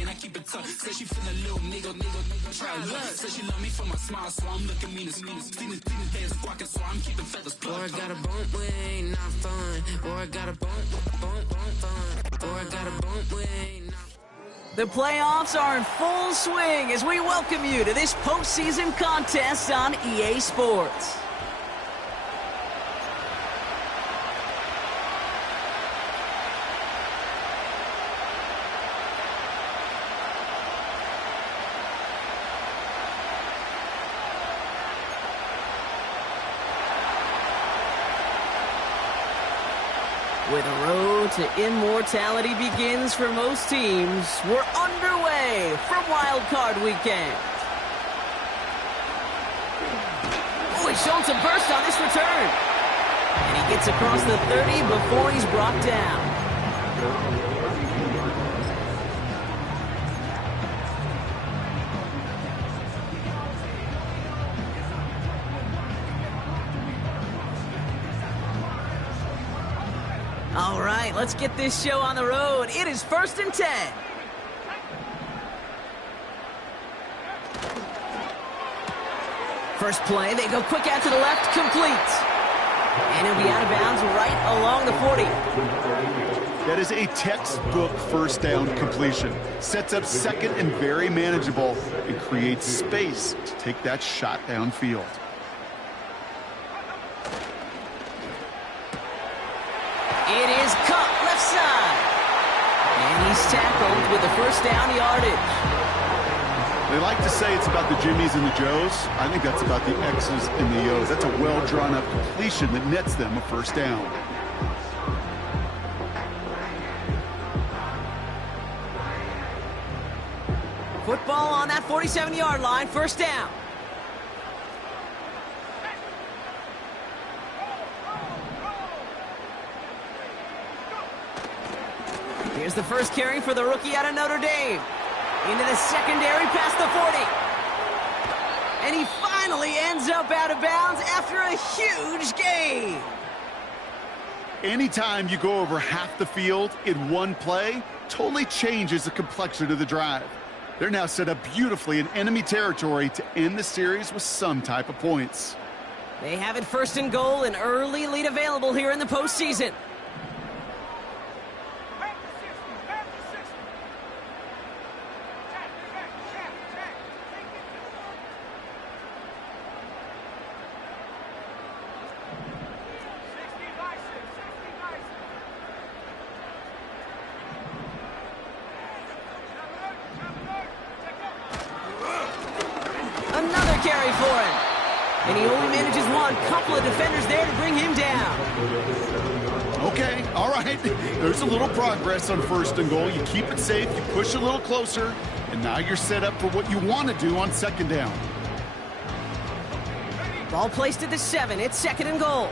and I keep it tough. Say she feeling a little nigga, try look. Say she love me for my smile, so I'm looking mean as mean. Stealing days squawking, so I'm keeping feathers plucked. Or I got a bump way, not fun. Or I got a bump fun. Or I got a bump way, not. The playoffs are in full swing as we welcome you to this postseason contest on EA Sports. Where the road to immortality begins for most teams, we're underway from Wild Card Weekend. Oh, he's shown some burst on this return. And he gets across the 30 before he's brought down. All right, let's get this show on the road. It is 1st and 10. First play, they go quick out to the left, complete. And he'll be out of bounds right along the 40. That is a textbook first down completion. Sets up second and very manageable and creates space to take that shot downfield. It is cut left side. And he's tackled with the first down yardage. They like to say it's about the Jimmies and the Joes. I think that's about the X's and the O's. That's a well-drawn-up completion that nets them a first down. Football on that 47-yard line, first down. Here's the first carry for the rookie out of Notre Dame. Into the secondary past the 40. And he finally ends up out of bounds after a huge gain. Anytime you go over half the field in one play, totally changes the complexion of the drive. They're now set up beautifully in enemy territory to end the series with some type of points. They have it 1st and goal, an early lead available here in the postseason. Another carry for him. And he only manages one. Couple of defenders there to bring him down. Okay, all right. There's a little progress on 1st and goal. You keep it safe, you push a little closer, and now you're set up for what you want to do on 2nd down. Ball placed at the 7. It's 2nd and goal.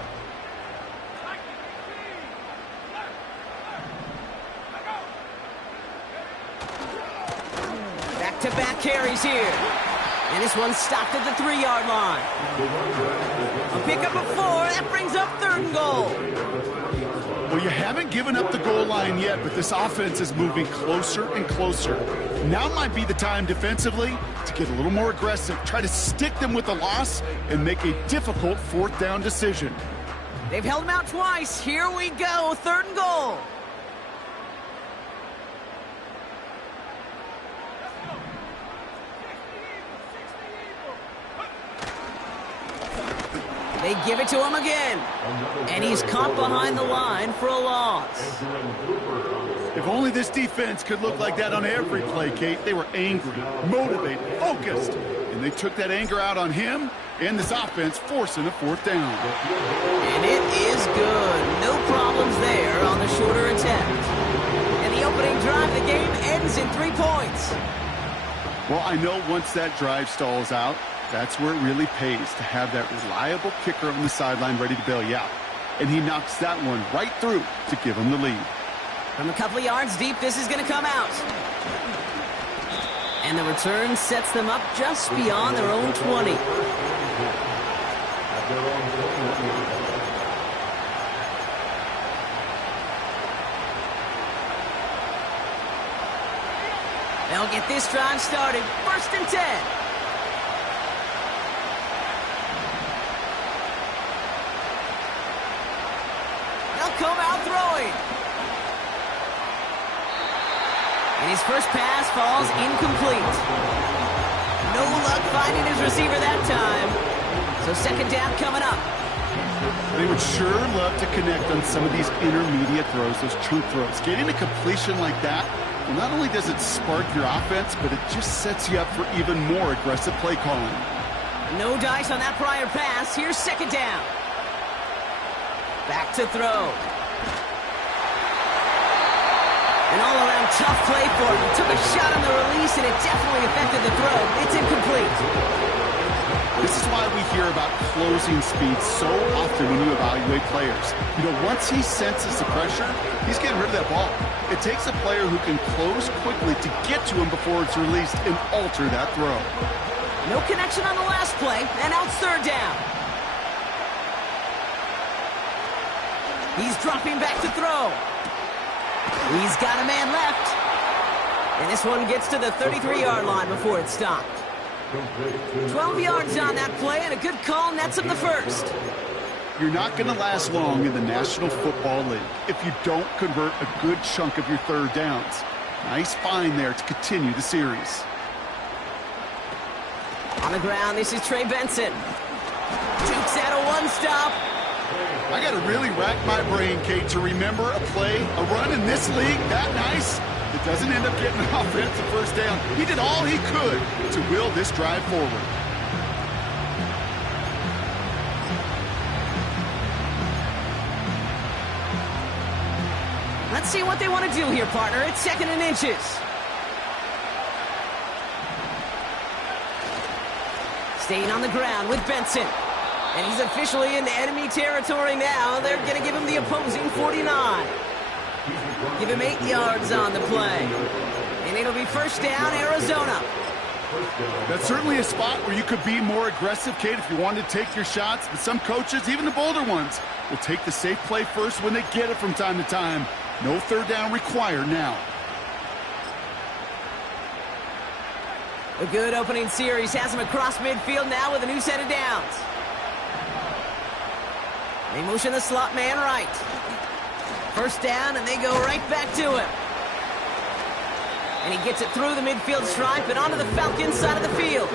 Back-to-back carries here. And this one stopped at the 3-yard line. A pickup of 4. That brings up 3rd and goal. Well, you haven't given up the goal line yet, but this offense is moving closer and closer. Now might be the time defensively to get a little more aggressive, try to stick them with the loss, and make a difficult 4th down decision. They've held him out twice. Here we go, 3rd and goal. They give it to him again. And he's caught behind the line for a loss. If only this defense could look like that on every play, Kate. They were angry, motivated, focused. And they took that anger out on him and this offense, forcing a 4th down. And it is good. No problems there on the shorter attempt. And the opening drive, the game ends in 3 points. Well, I know once that drive stalls out, that's where it really pays to have that reliable kicker on the sideline ready to bail you out. And he knocks that one right through to give him the lead. From a couple of yards deep, this is going to come out. And the return sets them up just beyond their own 20. They'll get this drive started. 1st and 10. They'll come out throwing. And his first pass falls incomplete. No luck finding his receiver that time. So 2nd down coming up. They would sure love to connect on some of these intermediate throws, those chunk throws. Getting a completion like that, well, not only does it spark your offense, but it just sets you up for even more aggressive play calling. No dice on that prior pass. Here's 2nd down. Back to throw. An all-around tough play for him. He took a shot on the release, and it definitely affected the throw. It's incomplete. This is why we hear about closing speed so often when you evaluate players. You know, once he senses the pressure, he's getting rid of that ball. It takes a player who can close quickly to get to him before it's released and alter that throw. No connection on the last play, and out 3rd down. He's dropping back to throw. He's got a man left. And this one gets to the 33-yard line before it's stopped. 12 yards on that play, and a good call nets him the 1st. You're not going to last long in the National Football League if you don't convert a good chunk of your 3rd downs. Nice find there to continue the series. On the ground, this is Trey Benson. Jukes out a one-stop. I got to really rack my brain, Kate, to remember a play, a run in this league that nice. It doesn't end up getting an offensive 1st down. He did all he could to will this drive forward. Let's see what they want to do here, partner. It's 2nd and inches. Staying on the ground with Benson. And he's officially in enemy territory now. They're going to give him the opposing 49. Give him 8 yards on the play. And it'll be 1st down, Arizona. That's certainly a spot where you could be more aggressive, Kate, if you wanted to take your shots. But some coaches, even the bolder ones, will take the safe play first when they get it from time to time. No 3rd down required now. A good opening series has him across midfield now with a new set of downs. They motion the slot man right. 1st down, and they go right back to him. And he gets it through the midfield stripe and onto the Falcons side of the field.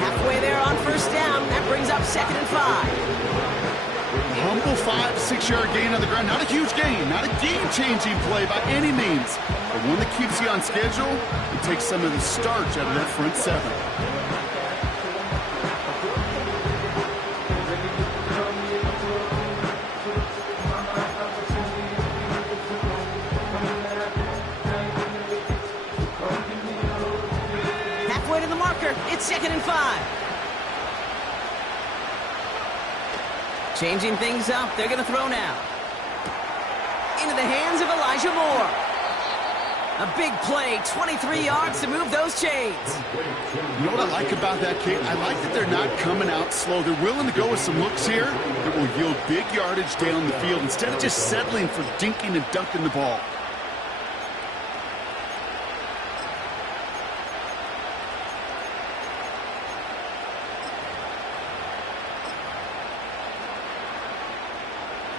Halfway there on 1st down. That brings up 2nd and 5. Humble 5-6-yard gain on the ground. Not a huge gain, not a game-changing play by any means. But one that keeps you on schedule and takes some of the starch out of that front 7. Halfway to the marker. It's 2nd and 5. Changing things up. They're going to throw now. Into the hands of Elijah Moore. A big play, 23 yards to move those chains. You know what I like about that, Kate? I like that they're not coming out slow. They're willing to go with some looks here that will yield big yardage down the field instead of just settling for dinking and dunking the ball.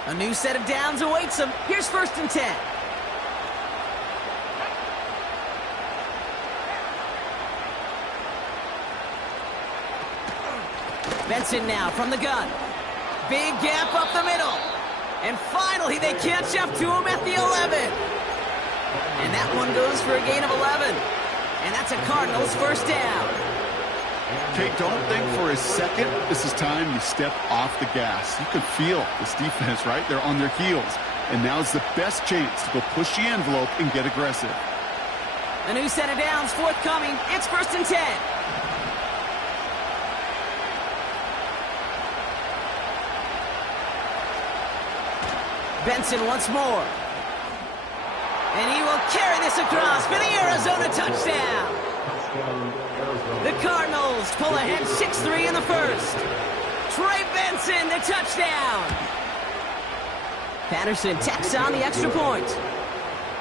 A new set of downs awaits him. Here's 1st and 10. Benson now from the gun. Big gap up the middle. And finally they catch up to him at the 11. And that one goes for a gain of 11. And that's a Cardinals 1st down. Kate, don't think for a second this is time you step off the gas. You can feel this defense, right? They're on their heels. And now's the best chance to go push the envelope and get aggressive. A new set of downs forthcoming. It's 1st and 10. Benson once more. And he will carry this across for the Arizona touchdown. The Cardinals pull ahead 6-3 in the 1st. Trey Benson, the touchdown. Patterson tacks on the extra point.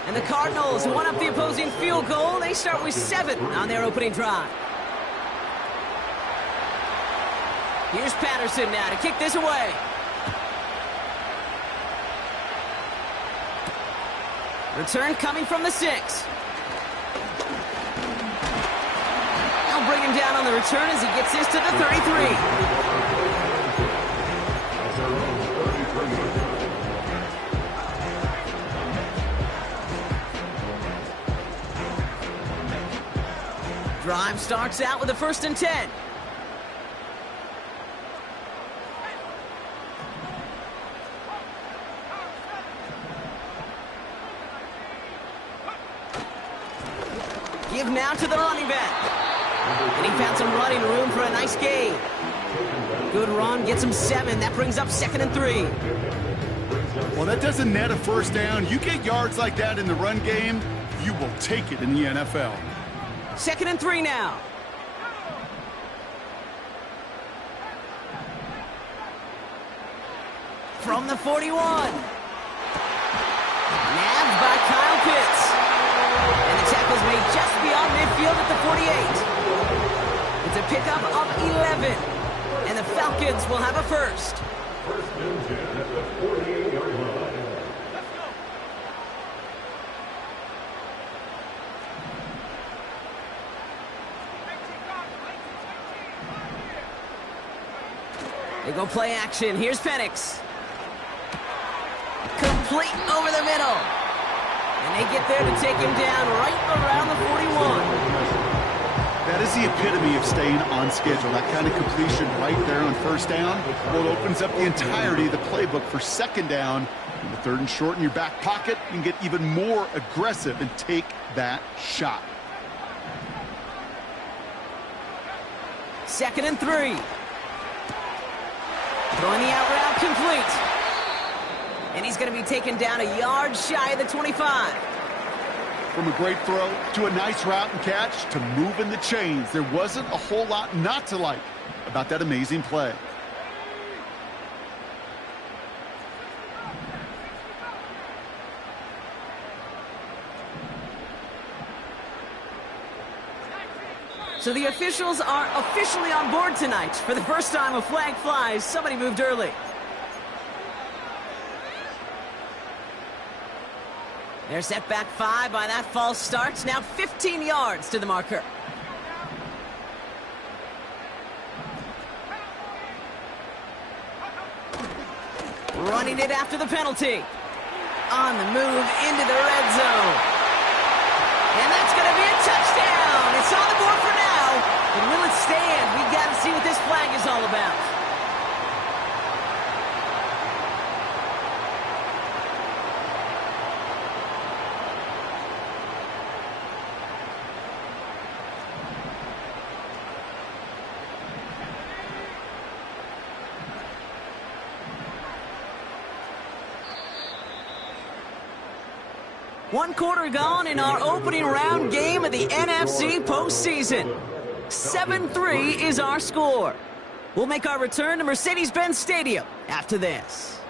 And the Cardinals won up the opposing field goal. They start with 7 on their opening drive. Here's Patterson now to kick this away. Return coming from the 6. They'll bring him down on the return as he gets this to the 33. Drive starts out with a 1st and 10. Give now to the running back. And he found some running room for a nice gain. Good run, gets him 7. That brings up 2nd and 3. Well, that doesn't net a 1st down. You get yards like that in the run game, you will take it in the NFL. 2nd and 3 now. From the 41. Nabbed by Kyle Pitts. And the tackle's made just beyond midfield at the 48. It's a pickup of 11. And the Falcons will have a 1st. 1st and 10 at the 48-yard line. They go play action. Here's Penix. Complete over the middle. And they get there to take him down right around the 41. That is the epitome of staying on schedule. That kind of completion right there on 1st down. Well, it opens up the entirety of the playbook for 2nd down. In the 3rd and short in your back pocket, you can get even more aggressive and take that shot. 2nd and 3. Throwing the out route complete. And he's going to be taken down a yard shy of the 25. From a great throw to a nice route and catch to moving the chains, there wasn't a whole lot not to like about that amazing play. So the officials are officially on board tonight. For the first time, a flag flies. Somebody moved early. They're set back 5 by that false start. Now 15 yards to the marker. Running it after the penalty. On the move into the red zone. And that's going to be a touchdown. It's on the board for now. But will it stand? We've got to see what this flag is all about. One quarter gone in our opening round game of the NFC postseason. 7-3 is our score. We'll make our return to Mercedes-Benz Stadium after this.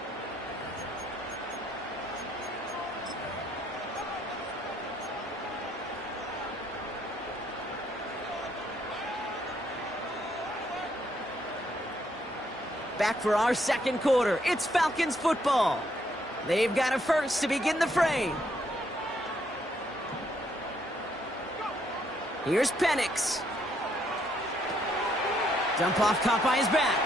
Back for our 2nd quarter. It's Falcons football. They've got a 1st to begin the frame. Here's Penix. Dump off caught by his back.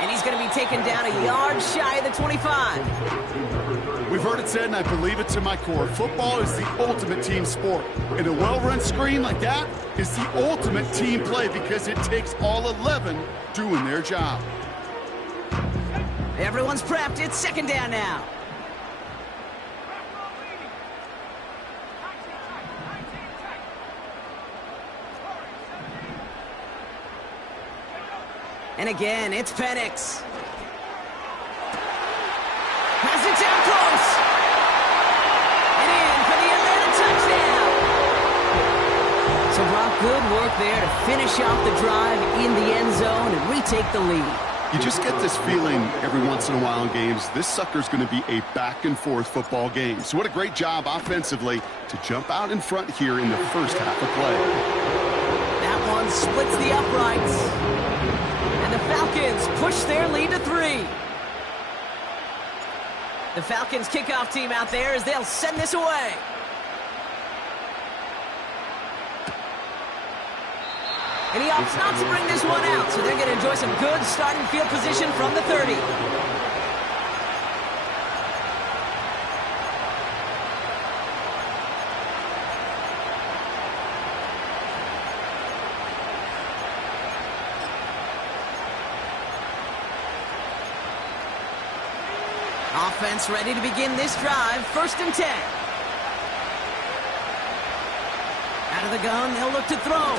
And he's going to be taken down a yard shy of the 25. We've heard it said, and I believe it to my core, football is the ultimate team sport. And a well-run screen like that is the ultimate team play because it takes all 11 doing their job. Everyone's prepped. It's 2nd down now. And again, it's Penix. Has it down close. And in for the Atlanta touchdown. So, Brock, good work there to finish off the drive in the end zone and retake the lead. You just get this feeling every once in a while in games, this sucker's going to be a back-and-forth football game. So what a great job offensively to jump out in front here in the first half of play. That one splits the uprights. And the Falcons push their lead to 3. The Falcons kickoff team out there as they'll send this away. And he opts not to bring this one out, so they're going to enjoy some good starting field position from the 30. Offense ready to begin this drive, 1st and 10. Out of the gun, they'll look to throw.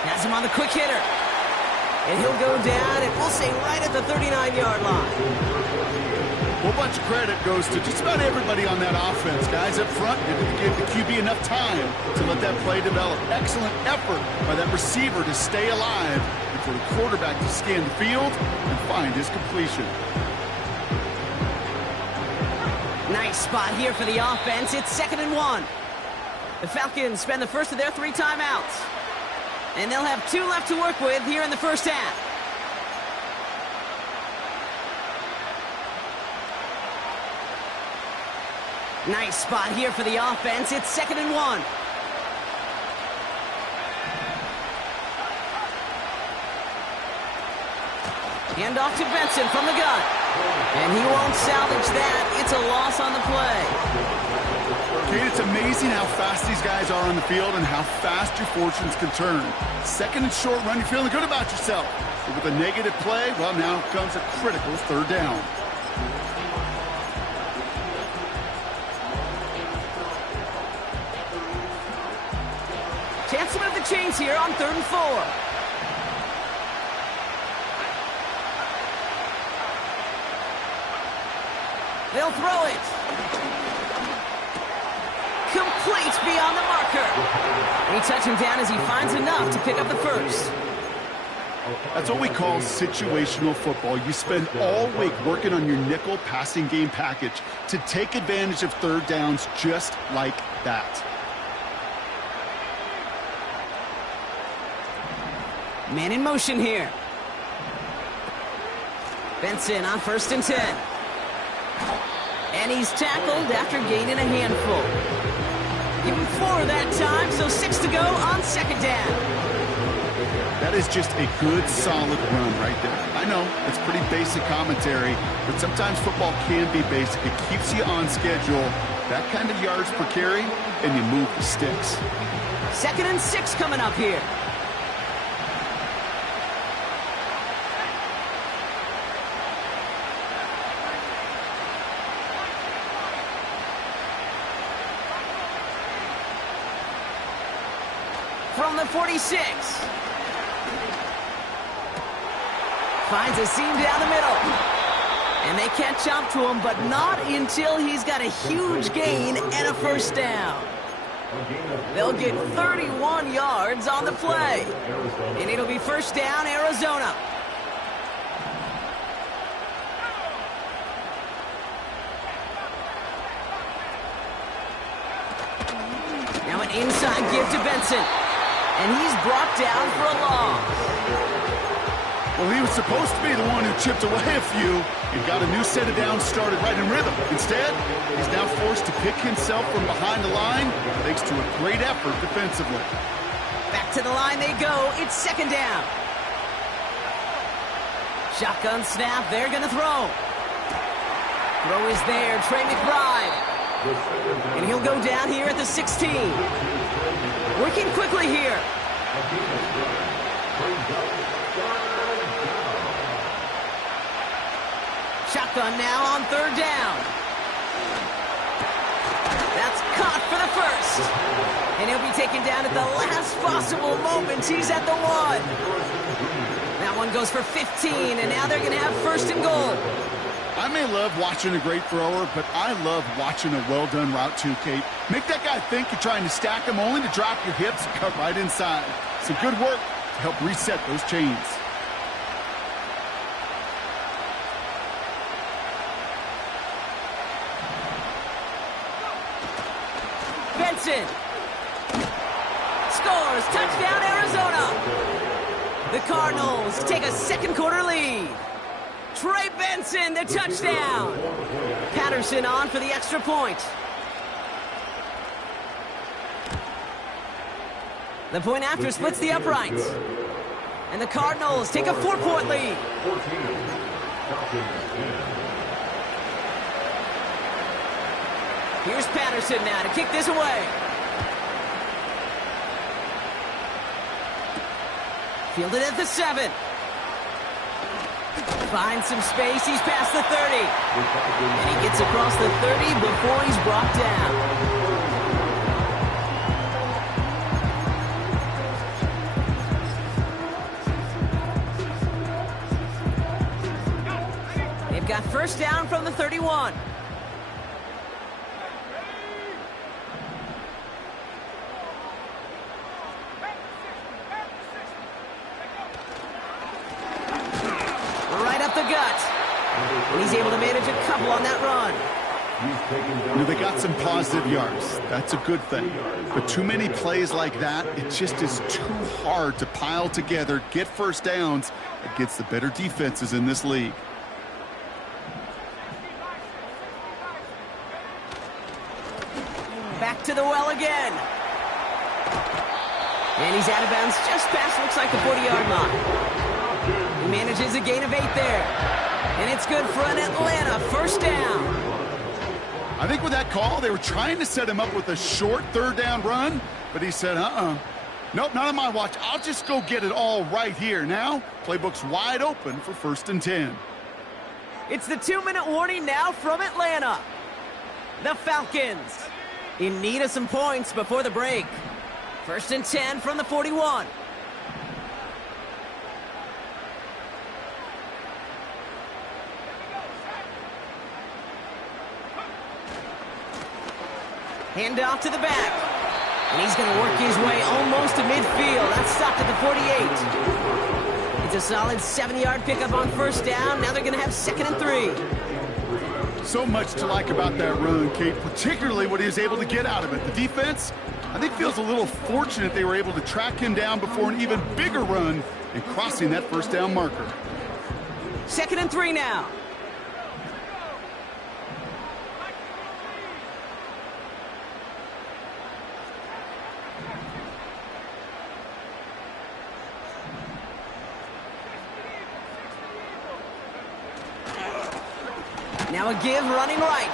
Has him on the quick hitter. And he'll go down, and we'll say right at the 39-yard line. Well, a bunch of credit goes to just about everybody on that offense. Guys up front, they didn't give the QB enough time to let that play develop. Excellent effort by that receiver to stay alive and for the quarterback to scan the field and find his completion. Nice spot here for the offense. It's 2nd and 1. The Falcons spend the first of their 3 timeouts. And they'll have 2 left to work with here in the first half. Nice spot here for the offense. It's 2nd and 1. Hand off to Benson from the gun. And he won't salvage that. It's a loss on the play. Kate, it's amazing how fast these guys are on the field and how fast your fortunes can turn. 2nd and short run, you're feeling good about yourself. But with a negative play, well, now comes a critical 3rd down. Chance to move the chains here on 3rd and 4. They'll throw it. Complete beyond the marker. We touch him down as he finds enough to pick up the first. That's what we call situational football. You spend all week working on your nickel passing game package to take advantage of 3rd downs just like that. Man in motion here. Benson on 1st and 10. And he's tackled after gaining a handful. Give him 4 that time, so 6 to go on 2nd down. That is just a good, solid run right there. I know, it's pretty basic commentary, but sometimes football can be basic. It keeps you on schedule. That kind of yards per carry, and you move the sticks. 2nd and 6 coming up here. From the 46. Finds a seam down the middle. And they catch up to him, but not until he's got a huge gain and a 1st down. They'll get 31 yards on the play. And it'll be 1st down, Arizona. Now an inside give to Benson. And he's brought down for a loss. Well, he was supposed to be the one who chipped away a few and got a new set of downs started right in rhythm. Instead, he's now forced to pick himself from behind the line thanks to a great effort defensively. Back to the line they go. It's 2nd down. Shotgun snap. They're going to throw. Throw is there. Trey McBride. And he'll go down here at the 16. Working quickly here. Shotgun now on 3rd down. That's caught for the 1st. And he'll be taken down at the last possible moment. He's at the 1. That one goes for 15, and now they're going to have 1st and goal. I may love watching a great thrower, but I love watching a well-done route too, Kate. Make that guy think you're trying to stack him only to drop your hips and cut right inside. Some good work to help reset those chains. Benson. Scores. Touchdown, Arizona. The Cardinals take a second quarter lead. Trey Benson, the touchdown. Patterson on for the extra point. The point after splits the uprights. And the Cardinals take a 4-point lead. Here's Patterson now to kick this away. Fielded at the 7. Finds some space. He's past the 30. And he gets across the 30 before he's brought down. They've got first down from the 31. The gut. And he's able to manage a couple on that run. They got some positive yards. That's a good thing. But too many plays like that, it just is too hard to pile together, get first downs against the better defenses in this league. Back to the well again. And he's out of bounds just past, looks like the 40-yard line. He manages a gain of 8 there. And it's good for an Atlanta first down. I think with that call, they were trying to set him up with a short third down run, but he said, nope, not on my watch. I'll just go get it all right here. Now, playbook's wide open for 1st and 10. It's the 2-minute warning now from Atlanta. The Falcons in need of some points before the break. 1st and 10 from the 41. Hand off to the back. And he's going to work his way almost to midfield. That's stopped at the 48. It's a solid 70-yard pickup on first down. Now they're going to have 2nd and 3. So much to like about that run, Kate, particularly what he was able to get out of it. The defense, I think, feels a little fortunate they were able to track him down before an even bigger run and crossing that first down marker. 2nd and 3 now. Now a give running right.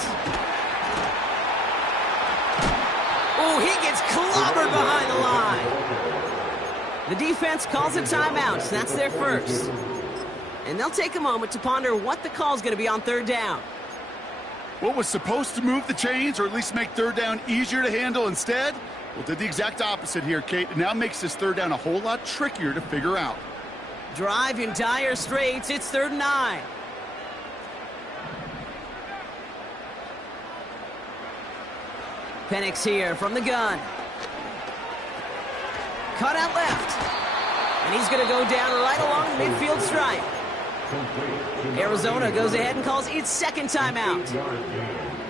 Oh, he gets clobbered behind the line. The defense calls a timeout. That's their first. And they'll take a moment to ponder what the call is going to be on 3rd down. What was supposed to move the chains or at least make 3rd down easier to handle instead? Well, did the exact opposite here, Kate. It now makes this 3rd down a whole lot trickier to figure out. Drive in dire straits. It's 3rd and 9. Penix here from the gun. Cut out left. And he's going to go down right along the midfield stripe. Arizona goes ahead and calls its 2nd timeout,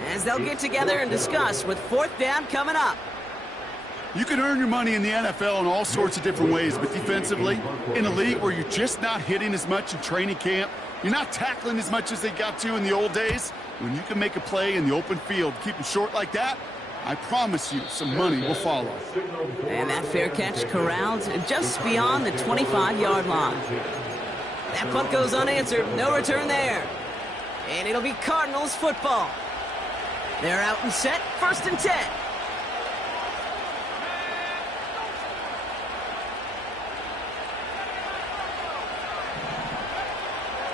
as they'll get together and discuss with 4th down coming up. You can earn your money in the NFL in all sorts of different ways, but defensively, in a league where you're just not hitting as much in training camp, you're not tackling as much as they got to in the old days, when you can make a play in the open field, keep them short like that, I promise you some money will follow. And that fair catch corralled just beyond the 25-yard line. That punt goes unanswered. No return there. And it'll be Cardinals football. They're out and set. 1st and 10.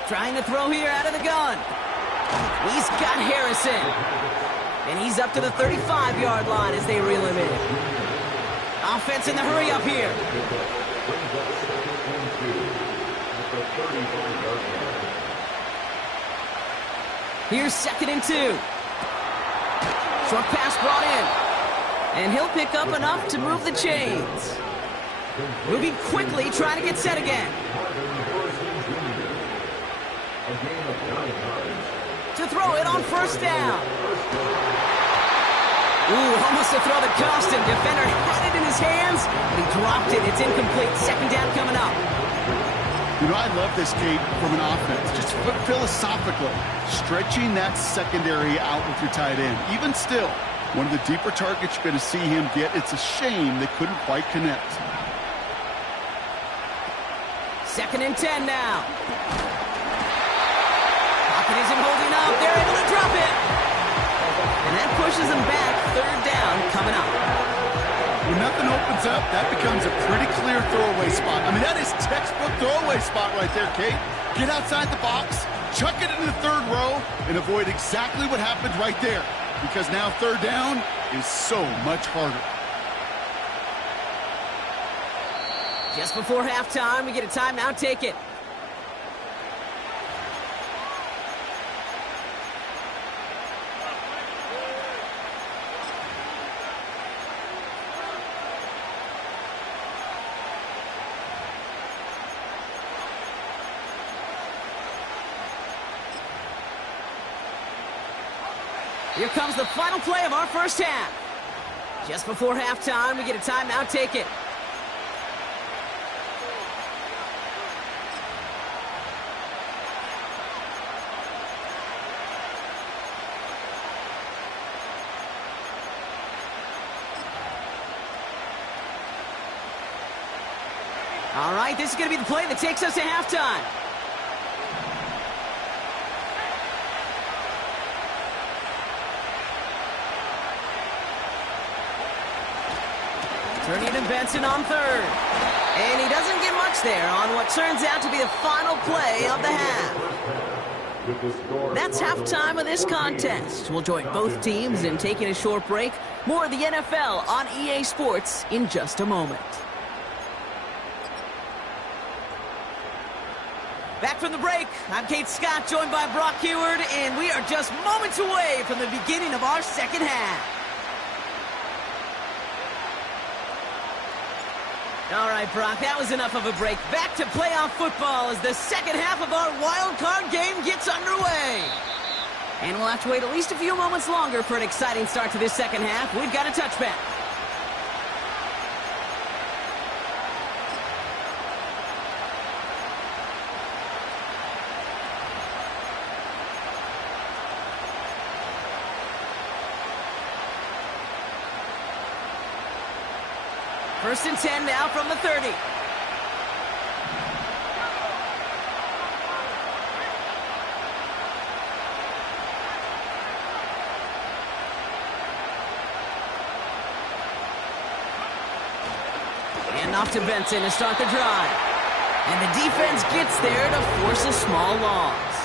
Trying to throw here out of the gun. He's got Harrison. And he's up to the 35-yard line as they reel him in. Offense in the hurry up here. Here's 2nd and 2. Short pass brought in. And he'll pick up enough to move the chains. Moving quickly, trying to get set again. To throw it on 1st down. Ooh, almost a throw that cost tipped it. It's incomplete. Second down coming up. You know, I love this, Kate, from an offense. Just philosophically, stretching that secondary out with your tight end. Even still, one of the deeper targets you're going to see him get. It's a shame they couldn't quite connect. 2nd and 10 now. Pocket isn't holding up. They're able to drop it. And that pushes them back. 3rd down coming up. When nothing opens up, that becomes a pretty clear throwaway spot. I mean, that is textbook throwaway spot right there, Kate. Get outside the box, chuck it into the 3rd row, and avoid exactly what happened right there. Because now 3rd down is so much harder. Just before halftime, we get a timeout. Take it. Here comes the final play of our first half. Just before halftime, we get a timeout. Take it. All right, this is going to be the play that takes us to halftime. Turning to Benson on 3rd. And he doesn't get much there on what turns out to be the final play of the half. That's halftime of this contest. We'll join both teams in taking a short break. More of the NFL on EA Sports in just a moment. Back from the break, I'm Kate Scott, joined by Brock Heward, and we are just moments away from the beginning of our second half. All right, Brock, that was enough of a break. Back to playoff football as the second half of our wild card game gets underway. And we'll have to wait at least a few moments longer for an exciting start to this second half. We've got a touchback. First and 10 now from the 30. And off to Benson to start the drive. And the defense gets there to force a small loss.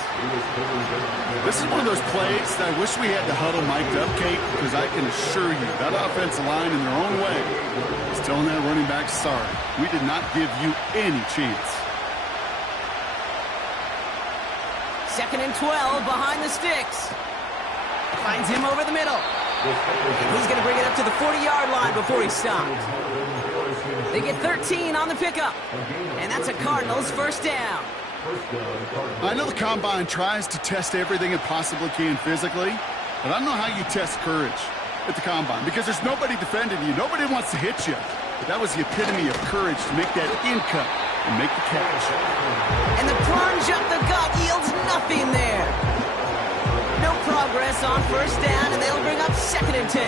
This is one of those plays that I wish we had the huddle mic'd up, Kate, because I can assure you that offensive line in their own way is telling that running back, sorry, we did not give you any chance. 2nd and 12 behind the sticks. Finds him over the middle. And he's going to bring it up to the 40-yard line before he stops. They get 13 on the pickup. And that's a Cardinals first down. I know the Combine tries to test everything it possibly can physically, but I don't know how you test courage at the Combine because there's nobody defending you. Nobody wants to hit you. But that was the epitome of courage to make that in cut and make the catch. And the plunge up the gut yields nothing there. No progress on first down, and they'll bring up 2nd and 10.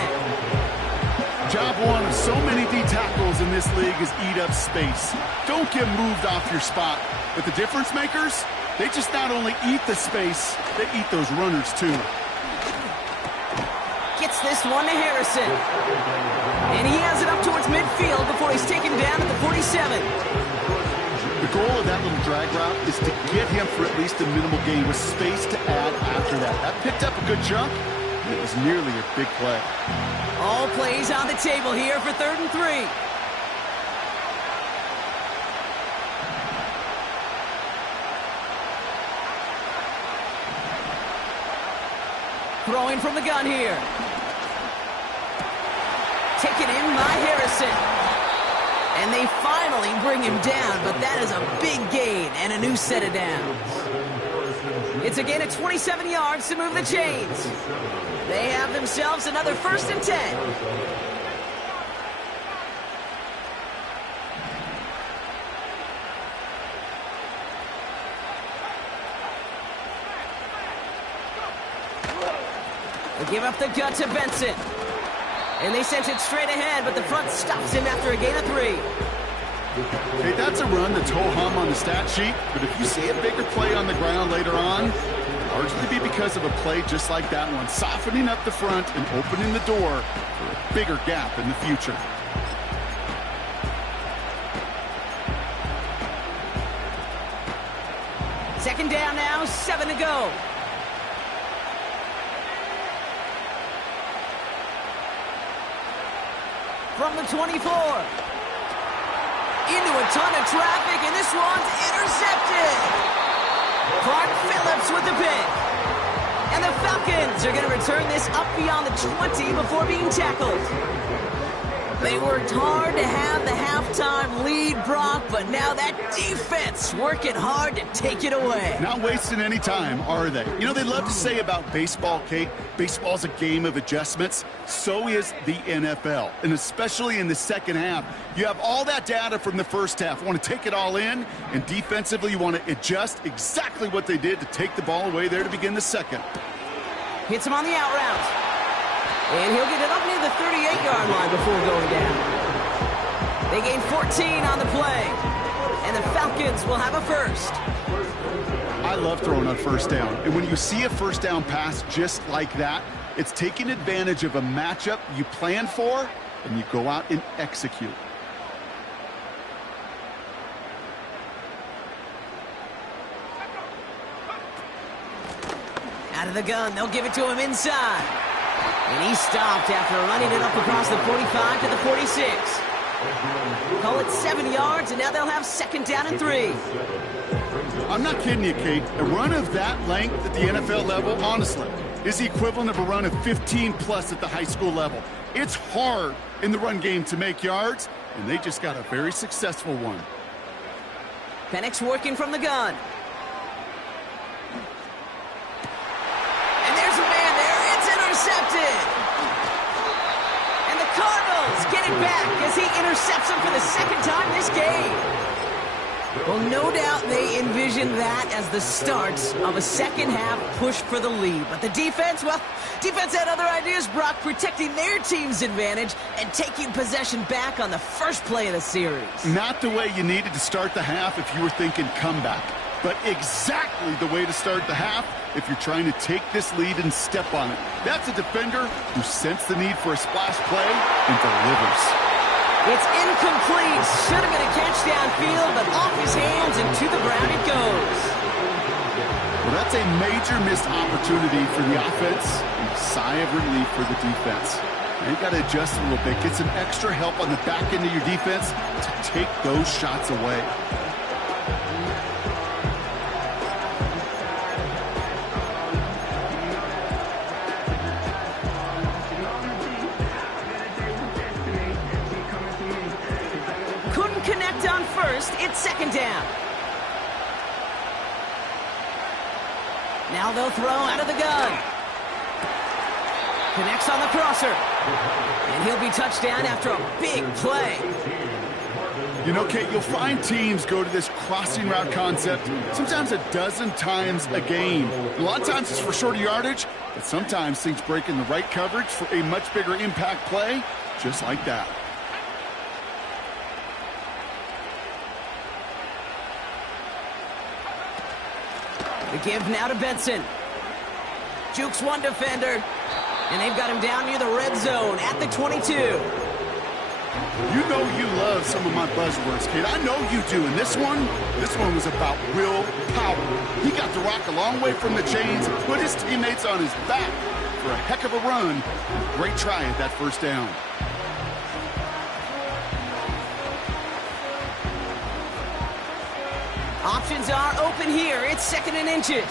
Job one of so many D tackles in this league is eat up space. Don't get moved off your spot. But the difference makers, they just not only eat the space, they eat those runners too. Gets this one to Harrison. And he has it up towards midfield before he's taken down at the 47. The goal of that little drag route is to get him for at least a minimal gain with space to add after that. That picked up a good chunk, and it was nearly a big play. All plays on the table here for 3rd and 3. Throwing from the gun here. Taken in by Harrison. And they finally bring him down, but that is a big gain and a new set of downs. It's a gain of 27 yards to move the chains. They have themselves another 1st and 10. They give up the gut to Benson. And they sent it straight ahead, but the front stops him after a gain of 3. Okay, that's a run that's ho-hum on the stat sheet, but if you see a bigger play on the ground later on, it'll largely be because of a play just like that one, softening up the front and opening the door for a bigger gap in the future. Second down now, 7 to go. From the 24. Into a ton of traffic, and this one's intercepted. Clark Phillips with the pick. And the Falcons are going to return this up beyond the 20 before being tackled. They worked hard to have the halftime lead, Brock, but now that defense working hard to take it away. Not wasting any time, are they? You know, they love to say about baseball, Kate, baseball's a game of adjustments. So is the NFL, and especially in the second half. You have all that data from the first half. You want to take it all in, and defensively you want to adjust exactly what they did to take the ball away there to begin the second. Hits him on the out route. And he'll get it up near the 38-yard line before going down. They gain 14 on the play. And the Falcons will have a first. I love throwing on first down. And when you see a first down pass just like that, it's taking advantage of a matchup you plan for, and you go out and execute. Out of the gun, they'll give it to him inside. And he stopped after running it up across the 45 to the 46. Call it 7 yards, and now they'll have second down and 3. I'm not kidding you, Kate. A run of that length at the NFL level, honestly, is the equivalent of a run of 15-plus at the high school level. It's hard in the run game to make yards, and they just got a very successful one. Penix working from the gun. And there's a man there. It's intercepted. And the Cardinals get it back as he intercepts him for the second time this game. Well, no doubt they envisioned that as the start of a second-half push for the lead. But the defense, well, defense had other ideas, Brock, protecting their team's advantage and taking possession back on the first play of the series. Not the way you needed to start the half if you were thinking comeback, but exactly the way to start the half if you're trying to take this lead and step on it. That's a defender who sensed the need for a splash play and delivers. It's incomplete. Should have been a catch downfield, but off his hands and to the ground it goes. Well, that's a major missed opportunity for the offense and a sigh of relief for the defense. Now you got to adjust a little bit, get some extra help on the back end of your defense to take those shots away. It's second down. Now they'll throw out of the gun. Connects on the crosser. And he'll be touchdown after a big play. You know, Kate, you'll find teams go to this crossing route concept sometimes a dozen times a game. A lot of times it's for shorter yardage, but sometimes things break in the right coverage for a much bigger impact play, just like that. The give now to Benson. Jukes one defender, and they've got him down near the red zone at the 22. You know you love some of my buzzwords, kid. I know you do. And this one was about real power. He got the rock a long way from the chains and put his teammates on his back for a heck of a run. Great try at that first down. Options are open here. It's second and inches.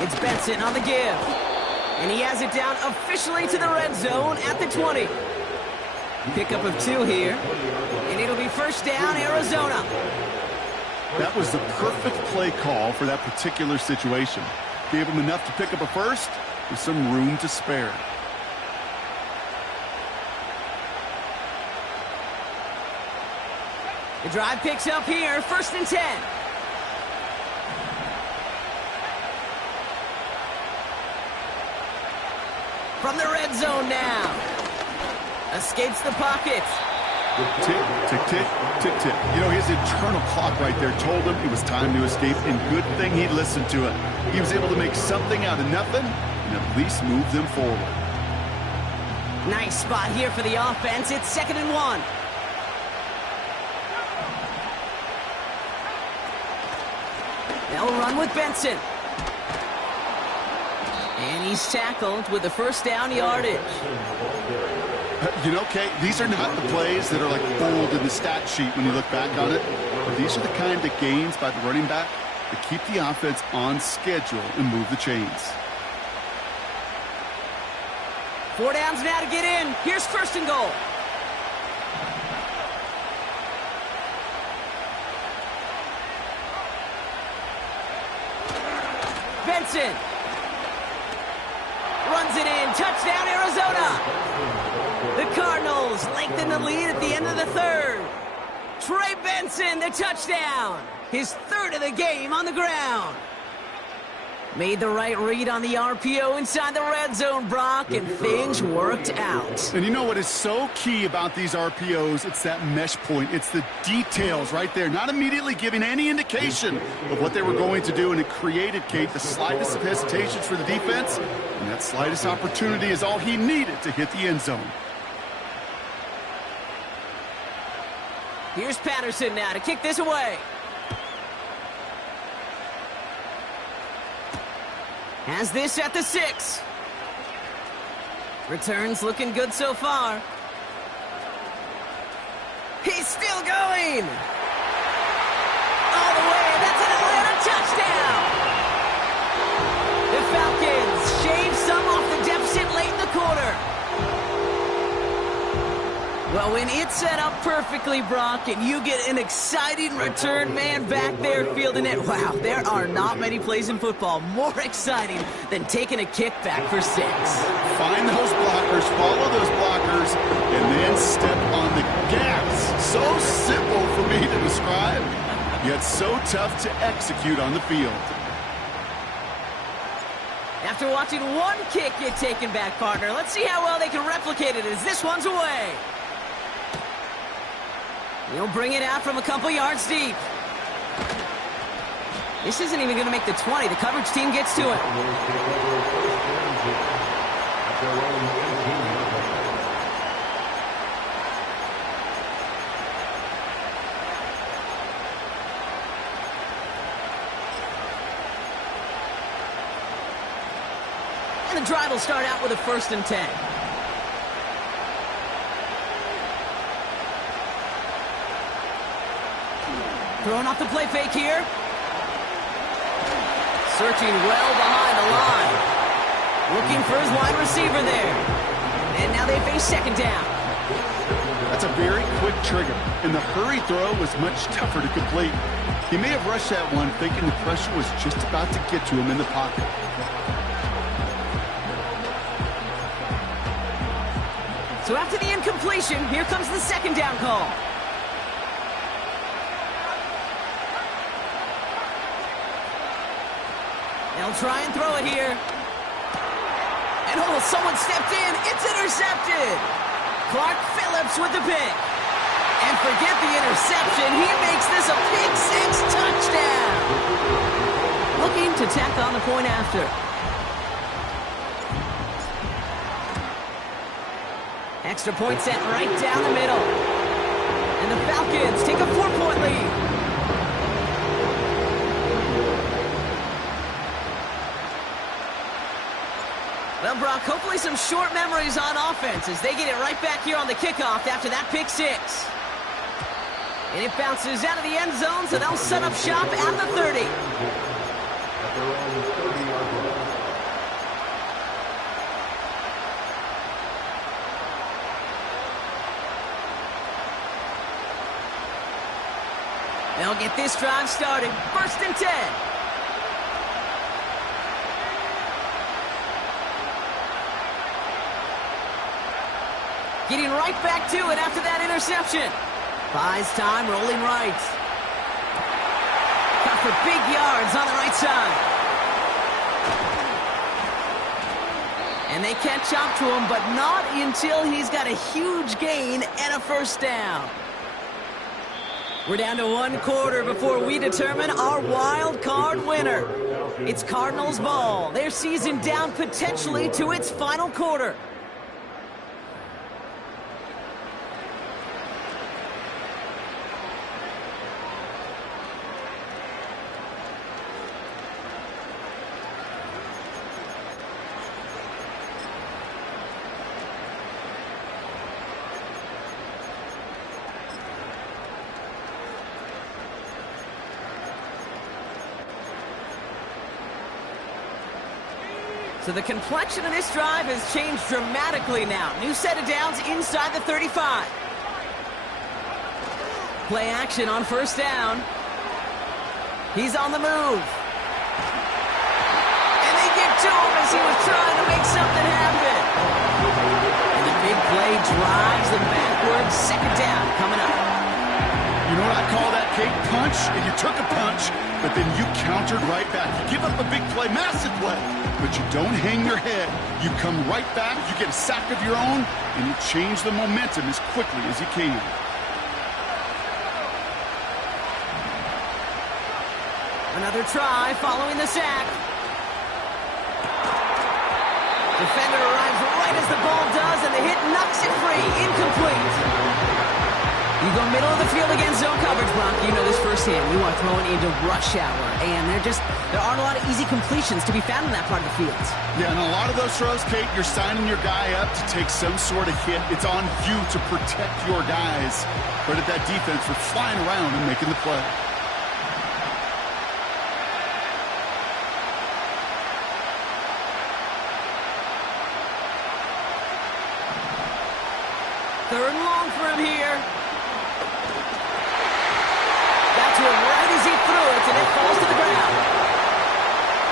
It's Benson on the give. And he has it down officially to the red zone at the 20. Pickup of 2 here. And it'll be first down, Arizona. That was the perfect play call for that particular situation. Gave him enough to pick up a first with some room to spare. The drive picks up here, first and 10. From the red zone now. Escapes the pocket. Tick, tick, tick, tick, tick. You know, his internal clock right there told him it was time to escape, and good thing he listened to it. He was able to make something out of nothing and at least move them forward. Nice spot here for the offense. It's 2nd and 1. They'll run with Benson. And he's tackled with the first down yardage. You know, Kate, these are not the plays that are like bold in the stat sheet when you look back on it. But these are the kind of gains by the running back that keep the offense on schedule and move the chains. 4 downs now to get in. Here's 1st and goal. Benson. Runs it in. Touchdown, Arizona. The Cardinals lengthen the lead at the end of the 3rd. Trey Benson, the touchdown. His 3rd of the game on the ground. Made the right read on the RPO inside the red zone, Brock, and things worked out. And you know what is so key about these RPOs? It's that mesh point. It's the details right there, not immediately giving any indication of what they were going to do, and it created, Kate, the slightest of hesitations for the defense, and that slightest opportunity is all he needed to hit the end zone. Here's Patterson now to kick this away. Has this at the 6. Returns looking good so far. He's still going. All the way. That's an Atlanta touchdown. The Falcons shave some off the deficit late in the quarter. Well, when it's set up perfectly, Brock, and you get an exciting return man back there fielding it, wow, there are not many plays in football more exciting than taking a kickback for 6. Find those blockers, follow those blockers, and then step on the gas. So simple for me to describe, yet so tough to execute on the field. After watching one kick get taken back, partner, let's see how well they can replicate it as this one's away. He'll bring it out from a couple yards deep. This isn't even going to make the 20. The coverage team gets to it. And the drive will start out with a 1st and 10. Throwing off the play fake here. Searching well behind the line. Looking for his wide receiver there. And now they face 2nd down. That's a very quick trigger, and the hurry throw was much tougher to complete. He may have rushed that one thinking the pressure was just about to get to him in the pocket. So after the incompletion, here comes the 2nd down call. They'll try and throw it here. And oh, someone stepped in. It's intercepted. Clark Phillips with the pick. And forget the interception. He makes this a pick 6 touchdown. Looking to tack on the point after. Extra point set right down the middle. And the Falcons take a 4-point lead. Well, Brock, hopefully some short memories on offense as they get it right back here on the kickoff after that pick 6. And it bounces out of the end zone, so they'll set up shop at the 30. They'll get this drive started. 1st and 10. Getting right back to it after that interception. Buys time, rolling right. Got for big yards on the right side. And they catch up to him, but not until he's got a huge gain and a first down. We're down to 1 quarter before we determine our wild card winner. It's Cardinals ball. Their season down potentially to its final quarter. So the complexion of this drive has changed dramatically now. New set of downs inside the 35. Play action on first down. He's on the move. And they get to him as he was trying to make something happen. And the big play drives them backwards. Second down coming up. You know what I call that, Kate? Punch, and you took a punch, but then you countered right back. You give up a big play, massive play, but you don't hang your head. You come right back, you get a sack of your own, and you change the momentum as quickly as you can. Another try following the sack. Defender arrives right as the ball does, and the hit knocks it free. Incomplete. You go middle of the field against zone coverage, Bronk. You know this firsthand. You are throwing into rush hour, and there aren't a lot of easy completions to be found in that part of the field. Yeah, and a lot of those throws, Kate, you're signing your guy up to take some sort of hit. It's on you to protect your guys. Credit that defense for flying around and making the play. Third and long for him here. Got to him right as he threw it, and it falls to the ground.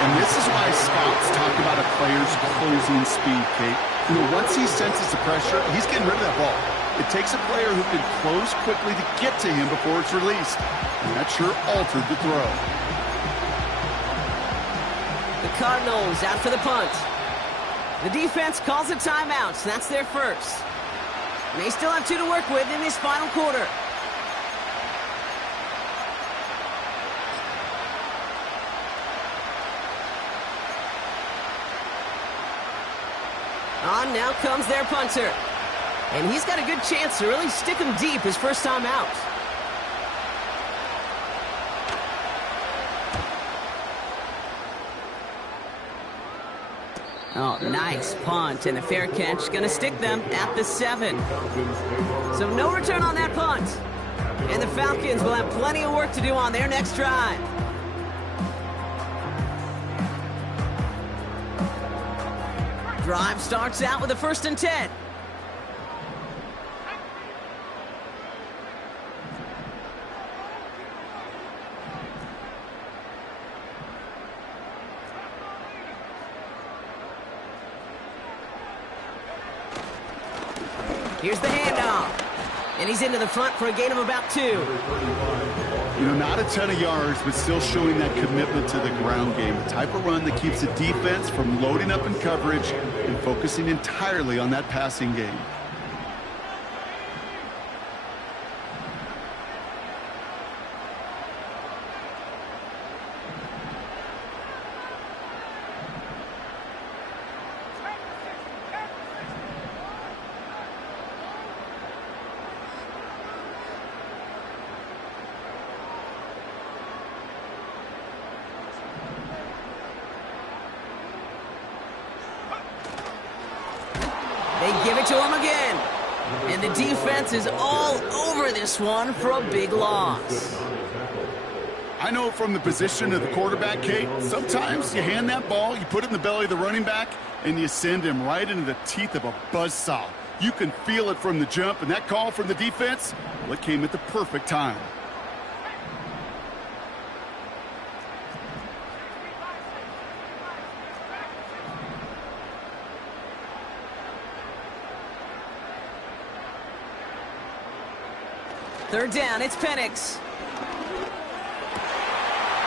And this is why scouts talk about a player's closing speed, Kate. You know, once he senses the pressure, he's getting rid of that ball. It takes a player who can close quickly to get to him before it's released. And that sure altered the throw. The Cardinals out for the punt. The defense calls a timeout, so that's their first. And they still have 2 to work with in this final quarter. On now comes their punter. And he's got a good chance to really stick him deep his first time out. Oh, nice punt, and a fair catch. Going to stick them at the 7. So no return on that punt. And the Falcons will have plenty of work to do on their next drive. Drive starts out with a 1st and 10. Here's the handoff. And he's into the front for a gain of about 2. You know, not a ton of yards, but still showing that commitment to the ground game. The type of run that keeps the defense from loading up in coverage and focusing entirely on that passing game. They give it to him again. And the defense is all over this one for a big loss. I know from the position of the quarterback, Kate, sometimes you hand that ball, you put it in the belly of the running back, and you send him right into the teeth of a buzzsaw. You can feel it from the jump, and that call from the defense, well, it came at the perfect time. Third down, it's Penix.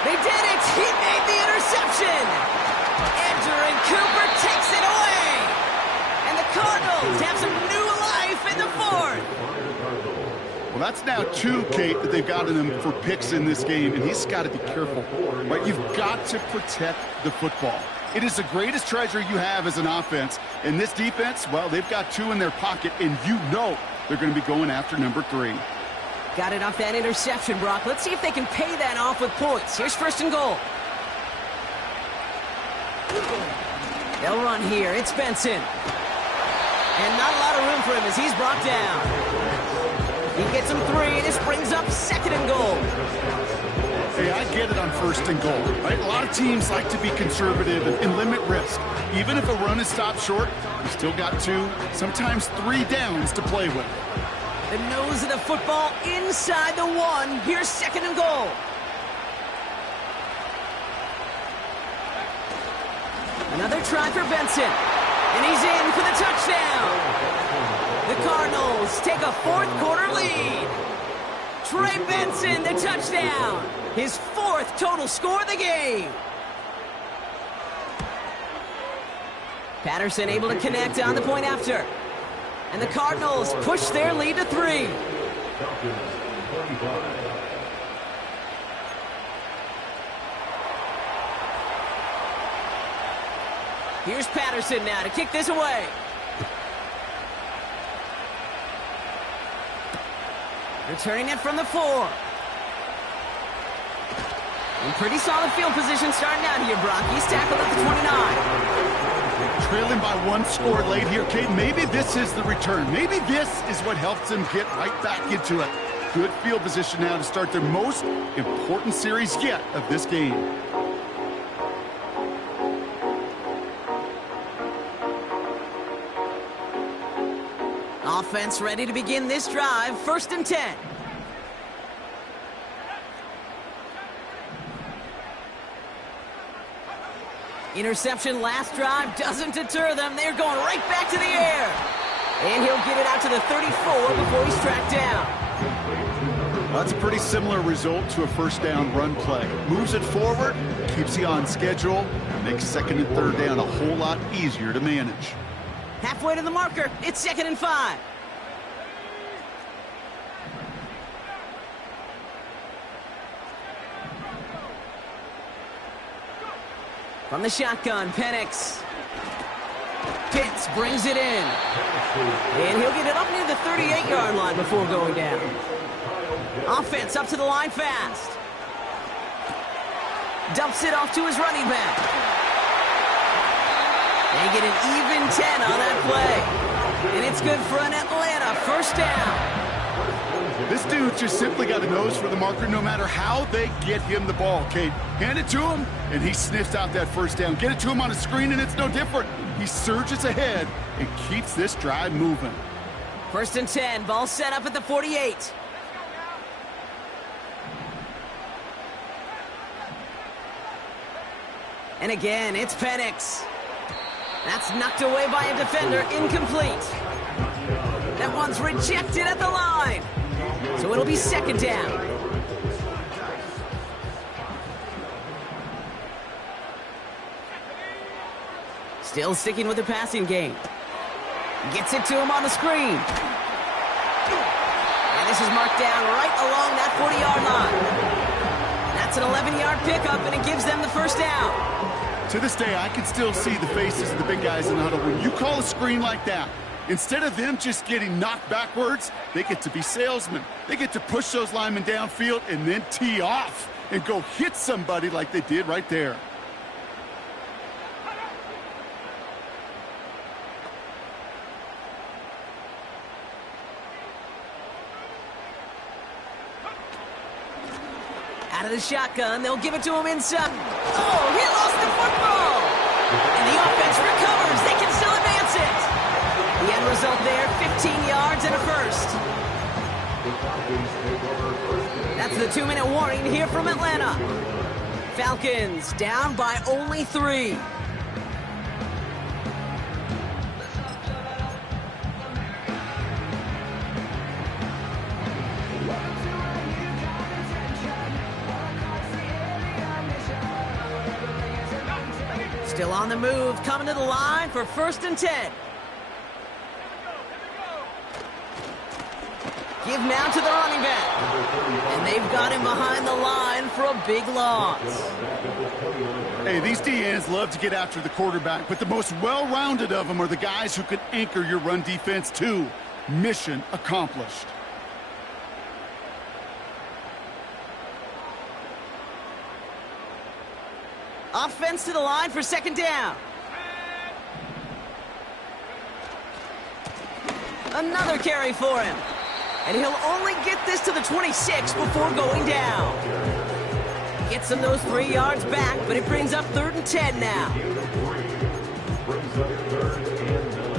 They did it! He made the interception! Andrew and Cooper takes it away! Cardinals have some new life in the fourth. Well, that's now 2, Kate, that they've got in him for picks in this game, and he's got to be careful. Right? You've got to protect the football. It is the greatest treasure you have as an offense. And this defense, well, they've got 2 in their pocket, and you know they're going to be going after number 3. Got it off that interception, Brock. Let's see if they can pay that off with points. Here's 1st and goal. They'll run here. It's Benson. And not a lot of room for him as he's brought down. He gets him 3, and this brings up 2nd and goal. Hey, I get it on 1st and goal, right? A lot of teams like to be conservative and limit risk. Even if a run is stopped short, you still got 2, sometimes 3 downs to play with. The nose of the football inside the 1. Here's 2nd and goal. Another try for Benson. And he's in for the touchdown. The Cardinals take a 4th quarter lead. Trey Benson, the touchdown. His 4th total score of the game. Patterson able to connect on the point after. And the Cardinals push their lead to 3. Here's Patterson now to kick this away. Returning it from the 4. In pretty solid field position starting out here, Brock. He's tackled at the 29. Trailing by 1 score late here, Kate. Maybe this is the return. Maybe this is what helps them get right back into it. Good field position now to start their most important series yet of this game. Offense ready to begin this drive. 1st and 10. Interception last drive doesn't deter them. They're going right back to the air. And he'll get it out to the 34 before he's tracked down. Well, that's a pretty similar result to a 1st down run play. Moves it forward, keeps you on schedule, makes 2nd and 3rd down a whole lot easier to manage. Halfway to the marker. It's 2nd and 5. From the shotgun, Penix. Pitts brings it in. And he'll get it up near the 38-yard line before going down. Offense up to the line fast. Dumps it off to his running back. They get an even 10 on that play. And it's good for an Atlanta 1st down. This dude just simply got a nose for the marker no matter how they get him the ball, Kate. Hand it to him, and he sniffs out that 1st down. Get it to him on a screen, and it's no different. He surges ahead and keeps this drive moving. 1st and 10, ball set up at the 48. And again, it's Penix. That's knocked away by a defender, incomplete. That one's rejected at the line. So it'll be 2nd down. Still sticking with the passing game. Gets it to him on the screen. And this is marked down right along that 40-yard line. That's an 11-yard pickup, and it gives them the 1st down. To this day, I can still see the faces of the big guys in the huddle. When you call a screen like that, instead of them just getting knocked backwards, they get to be salesmen. They get to push those linemen downfield and then tee off and go hit somebody like they did right there. Out of the shotgun, they'll give it to him inside. Oh, he lost the football! And the offense recovers. They can still advance it. The end result there, 15 yards and a 1st. That's the 2-minute warning here from Atlanta. Falcons down by only 3. Still on the move, coming to the line for 1st and 10. Give now to the running back. And they've got him behind the line for a big loss. Hey, these DNs love to get after the quarterback, but the most well-rounded of them are the guys who can anchor your run defense too. Mission accomplished. Offense to the line for second down. Another carry for him. And he'll only get this to the 26 before going down. Gets him those 3 yards back, but it brings up 3rd and 10 now. Brings up 3rd and 9.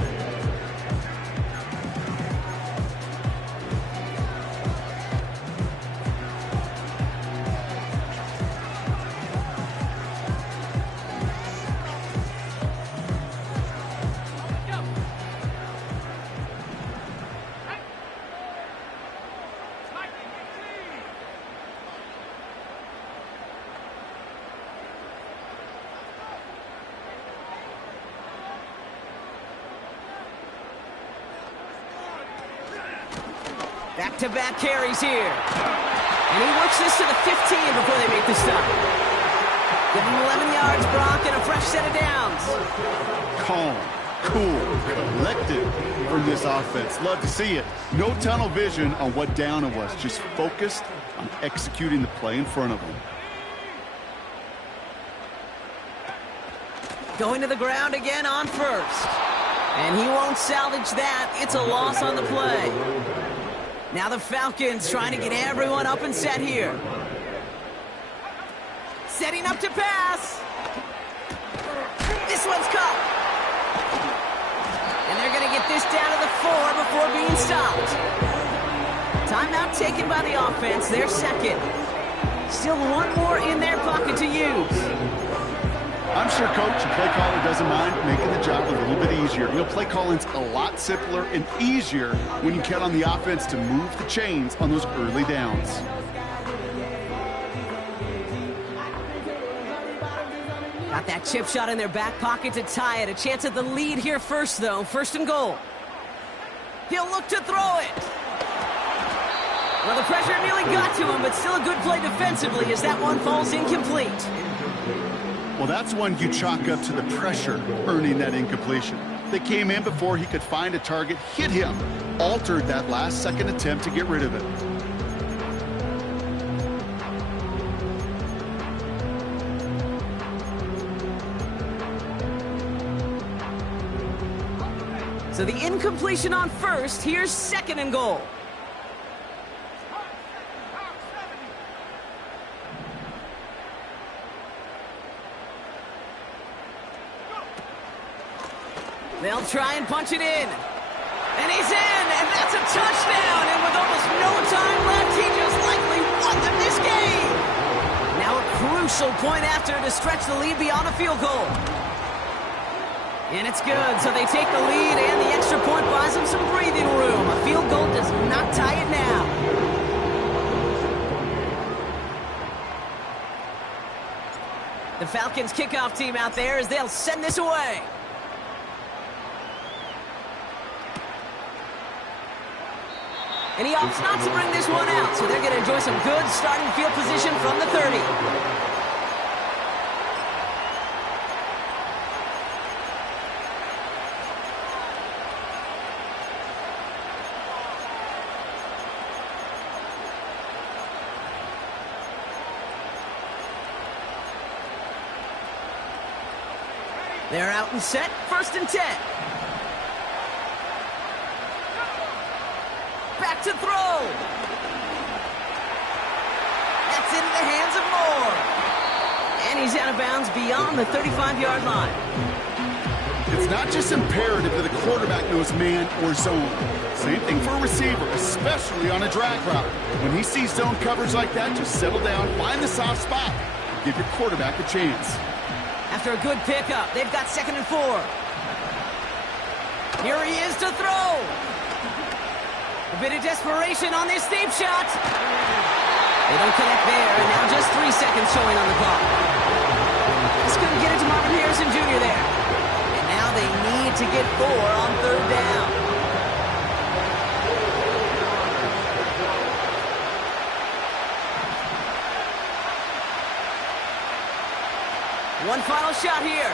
Back-to-back carries here. And he works this to the 15 before they make the stop. Give him 11 yards, Brock, and a fresh set of downs. Calm, cool, collected from this offense. Love to see it. No tunnel vision on what down it was. Just focused on executing the play in front of them. Going to the ground again on first. And he won't salvage that. It's a loss on the play. Now the Falcons trying to get everyone up and set here. Setting up to pass. This one's caught. And they're going to get this down to the 4 before being stopped. Timeout taken by the offense. Their second. Still one more in their pocket to use. I'm sure coach and play caller doesn't mind making the job a little bit easier. You know, play calling's a lot simpler and easier when you count on the offense to move the chains on those early downs. Got that chip shot in their back pocket to tie it. A chance at the lead here first, though. 1st and goal. He'll look to throw it. Well, the pressure nearly got to him, but still a good play defensively as that one falls incomplete. Well, that's one you chalk up to the pressure earning that incompletion. They came in before he could find a target, hit him, altered that last-second attempt to get rid of it. So the incompletion on first. Here's 2nd and goal. They'll try and punch it in. And he's in, and that's a touchdown. And with almost no time left, he just likely won them this game. Now a crucial point after to stretch the lead beyond a field goal. And it's good, so they take the lead, and the extra point buys them some breathing room. A field goal does not tie it now. The Falcons kickoff team out there as they'll send this away. And he opts not to bring this one out, so they're going to enjoy some good starting field position from the 30. They're out and set, 1st and 10. Back to throw. That's into the hands of Moore. And he's out of bounds beyond the 35-yard line. It's not just imperative that a quarterback knows man or zone. Same thing for a receiver, especially on a drag route. When he sees zone coverage like that, just settle down, find the soft spot, and give your quarterback a chance. After a good pickup, they've got 2nd and 4. Here he is to throw. A bit of desperation on this deep shot. They don't connect there, and now just 3 seconds showing on the clock. Just couldn't get it to Marvin Harrison Jr. there. And now they need to get 4 on 3rd down. One final shot here.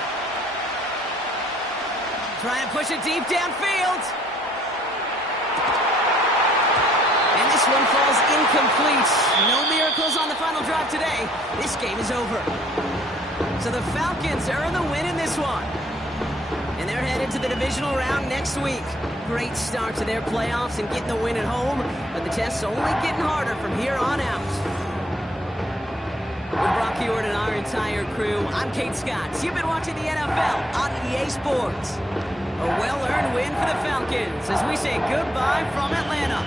Trying to push it deep downfield. And this one falls incomplete. No miracles on the final drive today. This game is over. So the Falcons earn the win in this one. And they're headed to the divisional round next week. Great start to their playoffs and getting the win at home, but the test's only getting harder from here on out. With Brock Ewart and our entire crew, I'm Kate Scott. You've been watching the NFL on EA Sports. A well-earned win for the Falcons as we say goodbye from Atlanta.